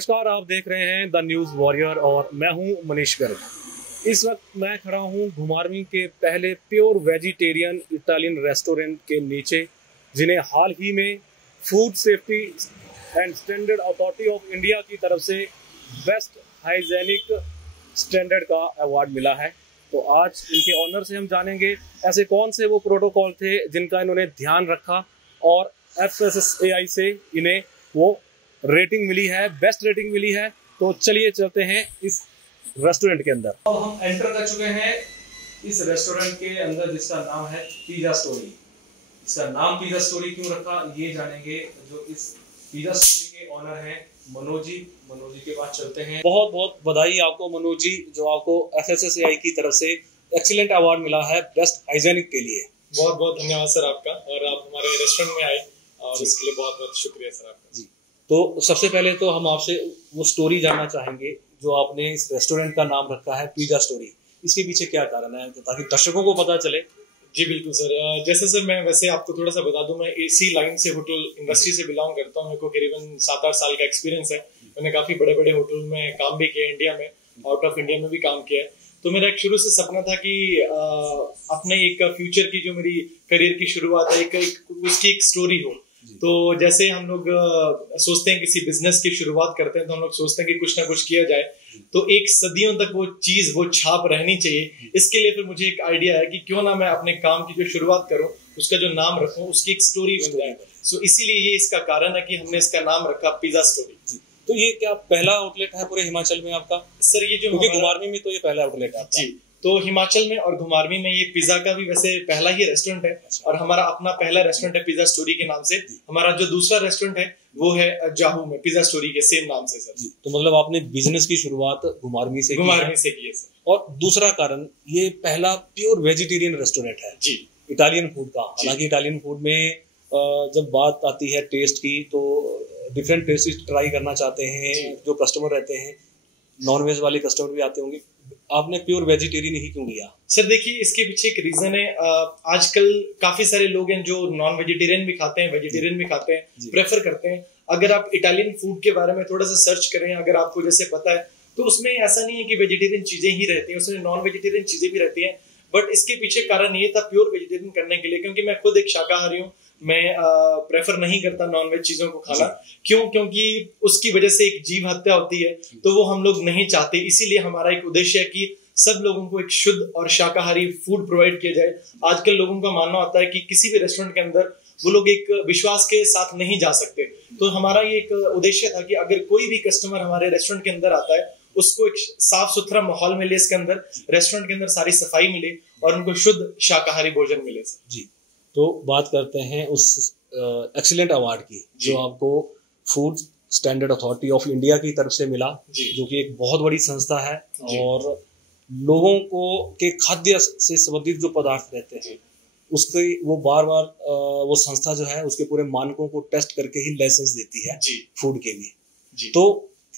नमस्कार, आप देख रहे हैं द न्यूज़ वॉरियर और मैं हूं मनीष गर्ग। इस वक्त मैं खड़ा हूं घुमारवीं के पहले प्योर वेजिटेरियन इटालियन रेस्टोरेंट के नीचे, जिन्हें हाल ही में food safety and standard authority of India की तरफ से बेस्ट हाइजेनिक स्टैंडर्ड का अवार्ड मिला है। तो आज इनके ऑनर से हम जानेंगे ऐसे कौन से वो प्रोटोकॉल थे जिनका इन्होंने ध्यान रखा और FSSAI से इन्हें वो रेटिंग मिली है, बेस्ट रेटिंग मिली है। तो चलिए चलते हैं इस रेस्टोरेंट के अंदर। अब हम एंटर कर चुके हैं इस रेस्टोरेंट के अंदर, जिसका नाम है पिज़्ज़ा स्टोरी। इसका नाम पिज़्ज़ा स्टोरी क्यों रखा ये जानेंगे जो इस पिज़्ज़ा स्टोरी के ऑनर हैं मनोज जी के पास चलते हैं। बहुत बहुत बधाई आपको मनोज जी, जो आपको FSSAI की तरफ से एक्सीलेंट अवार्ड मिला है बेस्ट हाइजेनिक के लिए। बहुत बहुत धन्यवाद सर आपका, और आप हमारे रेस्टोरेंट में आए और इसके लिए बहुत बहुत शुक्रिया सर आपका जी। तो सबसे पहले तो हम आपसे वो स्टोरी जानना चाहेंगे जो आपने इस रेस्टोरेंट का नाम रखा है पिज़्ज़ा स्टोरी। इसके पीछे क्या कारण है, ताकि दर्शकों को पता चले। जी बिल्कुल सर। जैसे सर मैं वैसे आपको थोड़ा सा बता दूं, मैं AC लाइन से होटल इंडस्ट्री से बिलोंग करता हूं। मेरे को करीबन 7-8 साल का एक्सपीरियंस है। मैंने काफी बड़े बड़े होटल में काम भी किया, इंडिया में, आउट ऑफ इंडिया में भी काम किया है। तो मेरा एक शुरू से सपना था कि अपने एक फ्यूचर की जो मेरी करियर की शुरुआत है, उसकी एक स्टोरी हो। तो जैसे हम लोग सोचते हैं किसी बिजनेस की शुरुआत करते हैं, तो हम लोग सोचते हैं कि कुछ ना कुछ किया जाए, तो एक सदियों तक वो चीज, वो छाप रहनी चाहिए। इसके लिए फिर मुझे एक आइडिया है कि क्यों ना मैं अपने काम की जो शुरुआत करूं, उसका जो नाम रखूं, उसकी एक स्टोरी बन जाए। सो इसीलिए ये इसका कारण है कि हमने इसका नाम रखा पिज़्ज़ा स्टोरी। तो ये क्या पहला आउटलेट है पूरे हिमाचल में आपका? सर ये जो घुमारवीं में तो ये पहला आउटलेट है जी। तो हिमाचल में और घुमारवीं में ये पिज़्ज़ा का भी वैसे पहला ही रेस्टोरेंट है, और हमारा अपना पहला रेस्टोरेंट है पिज़्ज़ा स्टोरी के नाम से। हमारा जो दूसरा रेस्टोरेंट है वो है जाहू में, पिज़्ज़ा स्टोरी के सेम नाम से सर। तो मतलब आपने बिजनेस की शुरुआत घुमारवीं से की है सर। और दूसरा कारण, ये पहला प्योर वेजिटेरियन रेस्टोरेंट है जी, इटालियन फूड का। हालांकि इटालियन फूड में जब बात आती है टेस्ट की, तो डिफरेंट टेस्ट ट्राई करना चाहते हैं जो कस्टमर रहते हैं। नॉन वेज वाले कस्टमर भी आते होंगे, आपने प्योर वेजिटेरियन ही क्यों लिया? सर देखिए, इसके पीछे एक रीजन है। आजकल काफी सारे लोग हैं जो नॉन वेजिटेरियन भी खाते हैं, वेजिटेरियन भी खाते हैं, प्रेफर करते हैं। अगर आप इटालियन फूड के बारे में थोड़ा सा सर्च करें, अगर आपको जैसे पता है, तो उसमें ऐसा नहीं है कि वेजिटेरियन चीजें ही रहती हैं, उसमें नॉन वेजिटेरियन चीजें भी रहती हैं। बट इसके पीछे कारण ये था प्योर वेजिटेरियन करने के लिए, क्योंकि मैं खुद एक शाकाहारी हूँ। मैं प्रेफर नहीं करता नॉनवेज चीजों को खाना। क्योंकि उसकी वजह से एक जीव हत्या होती है, तो वो हम लोग नहीं चाहते। इसीलिए हमारा एक उद्देश्य है कि सब लोगों को एक शुद्ध और शाकाहारी फूड प्रोवाइड किया जाए। आजकल लोगों का मानना होता है कि किसी भी रेस्टोरेंट के अंदर वो लोग एक विश्वास के साथ नहीं जा सकते। तो हमारा ये एक उद्देश्य था कि अगर कोई भी कस्टमर हमारे रेस्टोरेंट के अंदर आता है, उसको एक साफ सुथरा माहौल मिले, इसके अंदर रेस्टोरेंट के अंदर सारी सफाई मिले और उनको शुद्ध शाकाहारी भोजन मिले जी। तो बात करते हैं उस एक्सीलेंट अवार्ड की जो आपको food standard authority of India की तरफ से मिला, जो कि एक बहुत बड़ी संस्था है। और लोगों को के खाद्य से संबंधित जो पदार्थ रहते हैं, उसके वो बार बार वो संस्था जो है उसके पूरे मानकों को टेस्ट करके ही लाइसेंस देती है फूड के लिए। तो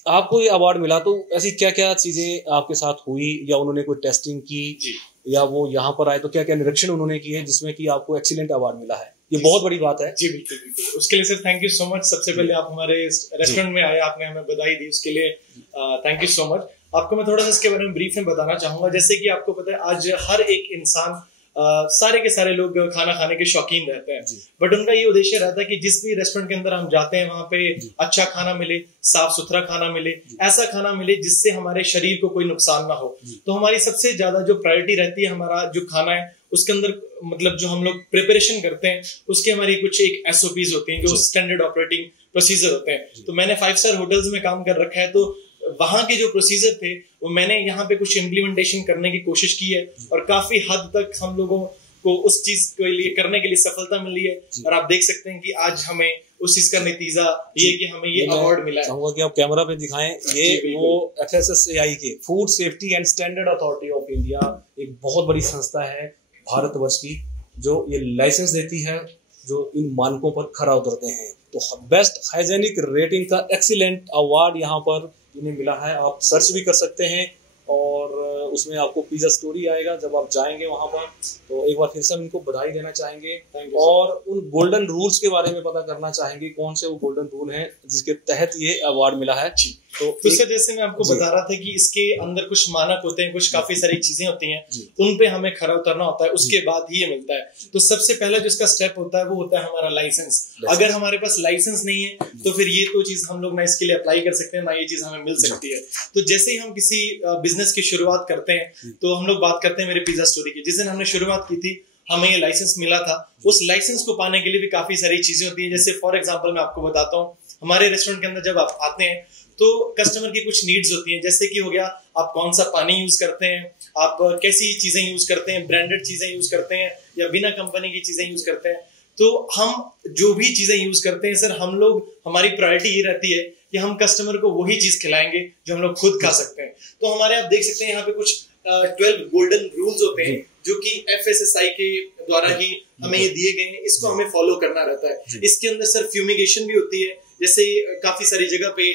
आपको ये अवार्ड मिला, तो ऐसी क्या क्या चीजें आपके साथ हुई, या उन्होंने कोई टेस्टिंग की, या वो यहाँ पर आए तो क्या क्या निरीक्षण उन्होंने किए जिसमें कि आपको एक्सीलेंट अवार्ड मिला है? ये बहुत बड़ी बात है जी। बिल्कुल बिल्कुल। उसके लिए sir thank you so much. सबसे पहले आप हमारे रेस्टोरेंट में आए, आपने हमें बधाई दी, उसके लिए थैंक यू सो मच। आपको मैं थोड़ा सा इसके बारे में ब्रीफ में बताना चाहूंगा। जैसे कि आपको पता है, आज हर एक इंसान, सारे के सारे लोग खाना खाने के शौकीन रहते हैं, बट उनका ये उद्देश्य रहता है कि जिस भी रेस्टोरेंट के अंदर हम जाते हैं वहां पे अच्छा खाना मिले, साफ सुथरा खाना मिले, ऐसा खाना मिले जिससे हमारे शरीर को कोई नुकसान ना हो। तो हमारी सबसे ज्यादा जो प्रायोरिटी रहती है, हमारा जो खाना है उसके अंदर, मतलब जो हम लोग प्रिपरेशन करते हैं, उसकी हमारी कुछ एक SOPs होती हैं, जो स्टैंडर्ड ऑपरेटिंग प्रोसीजर होते हैं। तो मैंने 5 स्टार होटल्स में काम कर रखा है, तो वहां के जो प्रोसीजर थे वो मैंने यहाँ पे कुछ इम्प्लीमेंटेशन करने की कोशिश की है, और काफी हद तक हम लोगों को उस चीज के लिए करने के लिए सफलता मिली है। और आप देख सकते हैं कि आज हमें उस चीज का नतीजा ये कि हमें ये अवार्ड मिला है। चाहूंगा कि आप कैमरा पे दिखाएं। ये वो FSSAI के food safety and standard authority of India, एक बहुत बड़ी संस्था है भारतवर्ष की, जो ये लाइसेंस देती है, जो इन मानकों पर खरा उतरते हैं। तो बेस्ट हाइजेनिक रेटिंग का एक्सीलेंट अवार्ड यहाँ पर इन्हें मिला है। आप सर्च भी कर सकते हैं, और उसमें आपको पिज़्ज़ा स्टोरी आएगा जब आप जाएंगे वहां पर। तो एक बार फिर से हम इनको बधाई देना चाहेंगे, और उन गोल्डन रूल्स के बारे में पता करना चाहेंगे, कौन से वो गोल्डन रूल हैं जिसके तहत ये अवार्ड मिला है। तो सर जैसे मैं आपको बता रहा था कि इसके अंदर कुछ मानक होते हैं, कुछ काफी सारी चीजें होती हैं, उन पे हमें खरा उतरना होता है, उसके बाद ही ये मिलता है। तो सबसे पहला जो इसका स्टेप होता है वो होता है हमारा लाइसेंस। अगर हमारे पास लाइसेंस नहीं है तो फिर ये तो चीज हम लोग ना इसके लिए अप्लाई कर सकते हैं, ना ये चीज हमें मिल सकती है। तो जैसे ही हम किसी बिजनेस की शुरुआत करते हैं तो हम लोग बात करते हैं मेरे पिज्जा स्टोरी की। जिस दिन हमने शुरुआत की थी हमें ये लाइसेंस मिला था। उस लाइसेंस को पाने के लिए भी काफी सारी चीजें होती हैं। जैसे फॉर एग्जांपल मैं आपको बताता हूँ, हमारे रेस्टोरेंट के अंदर जब आप आते हैं तो कस्टमर की कुछ नीड्स होती हैं, जैसे कि हो गया आप कौन सा पानी यूज करते हैं, आप कैसी चीजें यूज करते हैं, ब्रांडेड चीजें यूज करते हैं या बिना कंपनी की चीजें यूज करते हैं। तो हम जो भी चीजें यूज करते हैं सर, हम लोग, हमारी प्रायोरिटी ये रहती है कि हम कस्टमर को वही चीज खिलाएंगे जो हम लोग खुद खा सकते हैं। तो हमारे आप देख सकते हैं यहाँ पे कुछ 12 गोल्डन रूल्स होते हैं जो कि FSSAI के द्वारा ही हमें ये दिए गए हैं, इसको हमें फॉलो करना रहता है। इसके अंदर सर फ्यूमिगेशन भी होती है। जैसे काफी सारी जगह पे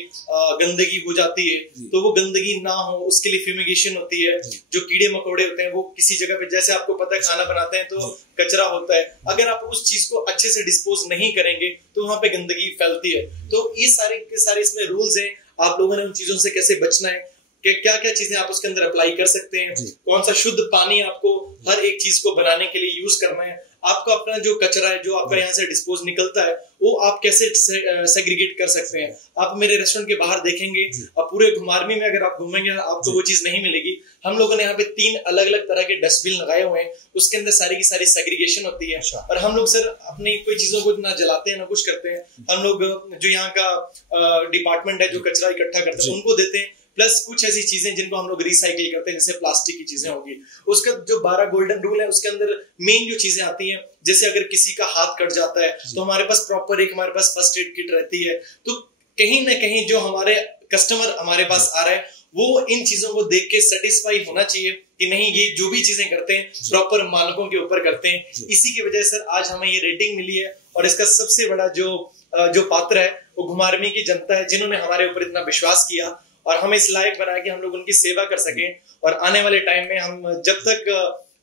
गंदगी हो जाती है तो वो गंदगी ना हो उसके लिए फ्यूमिगेशन होती है। जो कीड़े मकोड़े होते हैं वो किसी जगह पे, जैसे आपको पता है खाना बनाते हैं तो कचरा होता है, अगर आप उस चीज को अच्छे से डिस्पोज नहीं करेंगे तो वहां पे गंदगी फैलती है। तो ये सारे के सारे इसमें रूल्स हैं। आप लोगों ने उन चीजों से कैसे बचना है, क्या क्या चीजें आप उसके अंदर अप्लाई कर सकते हैं, कौन सा शुद्ध पानी आपको हर एक चीज को बनाने के लिए यूज करना है, आपका अपना जो कचरा है जो आपका यहाँ से डिस्पोज निकलता है वो आप कैसे सेग्रीगेट कर सकते हैं। आप मेरे रेस्टोरेंट के बाहर देखेंगे और पूरे घुमारवी में अगर आप घूमेंगे आपको वो चीज नहीं मिलेगी। हम लोगों ने यहाँ पे 3 अलग अलग तरह के डस्टबिन लगाए हुए हैं, उसके अंदर सारी की सारी सेग्रीगेशन होती है। और हम लोग सर अपनी कोई चीजों को ना जलाते हैं ना कुछ करते हैं। हम लोग जो यहाँ का डिपार्टमेंट है जो कचरा इकट्ठा करते हैं उनको देते हैं, प्लस कुछ ऐसी चीजें जिनको हम लोग रिसाइकिल करते हैं, जैसे प्लास्टिक की चीजें होगी। उसका जो 12 गोल्डन रूल है उसके अंदर मेन जो चीजें आती हैं, जैसे अगर किसी का हाथ कट जाता है तो हमारे पास प्रॉपर एक हमारे पास फर्स्ट एड किट रहती है। तो कहीं ना कहीं जो हमारे कस्टमर हमारे पास आ रहा है वो इन चीजों को देख के सेटिस्फाई होना चाहिए कि नहीं ये जो भी चीजें करते हैं प्रॉपर मानकों के ऊपर करते हैं। इसी की वजह से आज हमें ये रेटिंग मिली है और इसका सबसे बड़ा जो पात्र है वो घुमारवी की जनता है, जिन्होंने हमारे ऊपर इतना विश्वास किया और हमें इस लायक बनाया कि हम लोग उनकी सेवा कर सकें। और आने वाले टाइम में हम जब तक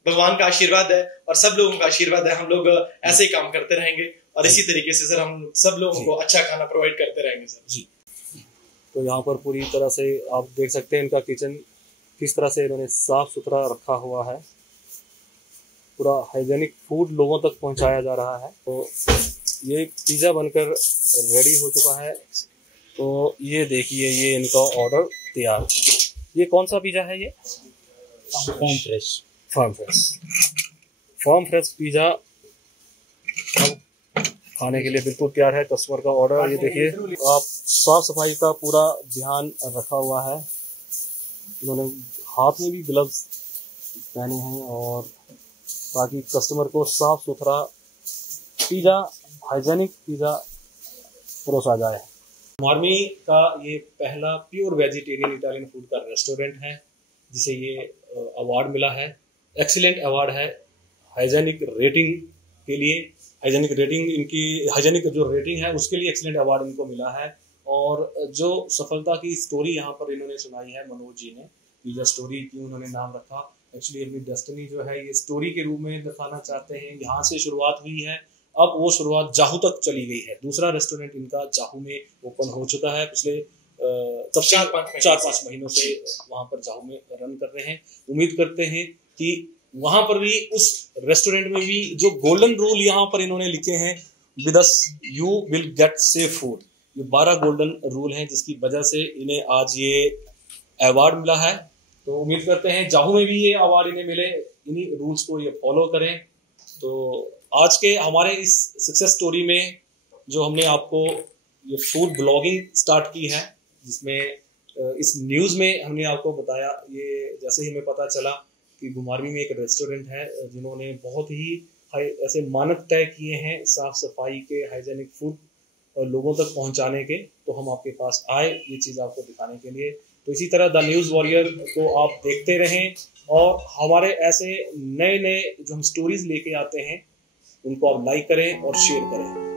भगवान का आशीर्वाद है और सब लोगों का आशीर्वाद है, हम लोग ऐसे ही काम करते रहेंगे और इसी तरीके से सर हम सब लोगों को अच्छा खाना प्रोवाइड करते रहेंगे सर जी। तो यहाँ पर पूरी तरह से आप देख सकते हैं इनका किचन किस तरह से इन्होंने साफ सुथरा रखा हुआ है, पूरा हाइजेनिक फूड लोगों तक पहुँचाया जा रहा है। तो ये पिज़्ज़ा बनकर रेडी हो चुका है। तो ये देखिए ये इनका ऑर्डर तैयार। ये कौन सा पिज़्ज़ा है? ये फार्म फ्रेश पिज़्ज़ा खाने के लिए बिल्कुल तैयार है। कस्टमर का ऑर्डर ये देखिए, आप साफ सफाई का पूरा ध्यान रखा हुआ है। इन्होंने हाथ में भी ग्लव्स पहने हैं और ताकि कस्टमर को साफ सुथरा पिज़्ज़ा, हाइजेनिक पिज़्ज़ा परोसा जाए। घुमारवी का ये पहला प्योर वेजिटेरियन इटालियन फूड का रेस्टोरेंट है जिसे ये अवार्ड मिला है। एक्सीलेंट अवार्ड है हाइजेनिक रेटिंग के लिए। हाइजेनिक रेटिंग इनकी, हाइजेनिक जो रेटिंग है उसके लिए एक्सीलेंट अवार्ड इनको मिला है। और जो सफलता की स्टोरी यहाँ पर इन्होंने सुनाई है, मनोज जी ने पिज़्ज़ा स्टोरी क्यों उन्होंने नाम रखा, एक्चुअली अपनी डेस्टिनी जो है ये स्टोरी के रूप में दिखाना चाहते हैं। यहाँ से शुरुआत हुई है, अब वो शुरुआत जाहू तक चली गई है। दूसरा रेस्टोरेंट इनका जाहू में ओपन हो चुका है, पिछले 4-5 महीनों से वहाँ पर जाहू में रन कर रहे हैं। उम्मीद करते हैं कि वहाँ पर भी, उस रेस्टोरेंट में भी जो गोल्डन रूल यहाँ पर इन्होंने लिखे हैं, with us you will get safe food, ये 12 गोल्डन रूल हैं जिसकी वजह से इन्हें आज ये अवार्ड मिला है। तो उम्मीद करते हैं जाहू में भी ये अवार्ड इन्हें मिले, इन्हीं रूल्स को ये फॉलो करें। तो आज के हमारे इस सक्सेस स्टोरी में जो हमने आपको ये फूड ब्लॉगिंग स्टार्ट की है, जिसमें इस न्यूज़ में हमने आपको बताया, ये जैसे ही हमें पता चला कि घुमारवी में एक रेस्टोरेंट है जिन्होंने बहुत ही ऐसे मानक तय किए हैं साफ सफाई के, हाइजेनिक फूड और लोगों तक पहुंचाने के, तो हम आपके पास आए ये चीज़ आपको दिखाने के लिए। तो इसी तरह द न्यूज़ वॉरियर को आप देखते रहें और हमारे ऐसे नए नए जो हम स्टोरीज लेके आते हैं उनको आप लाइक करें और शेयर करें।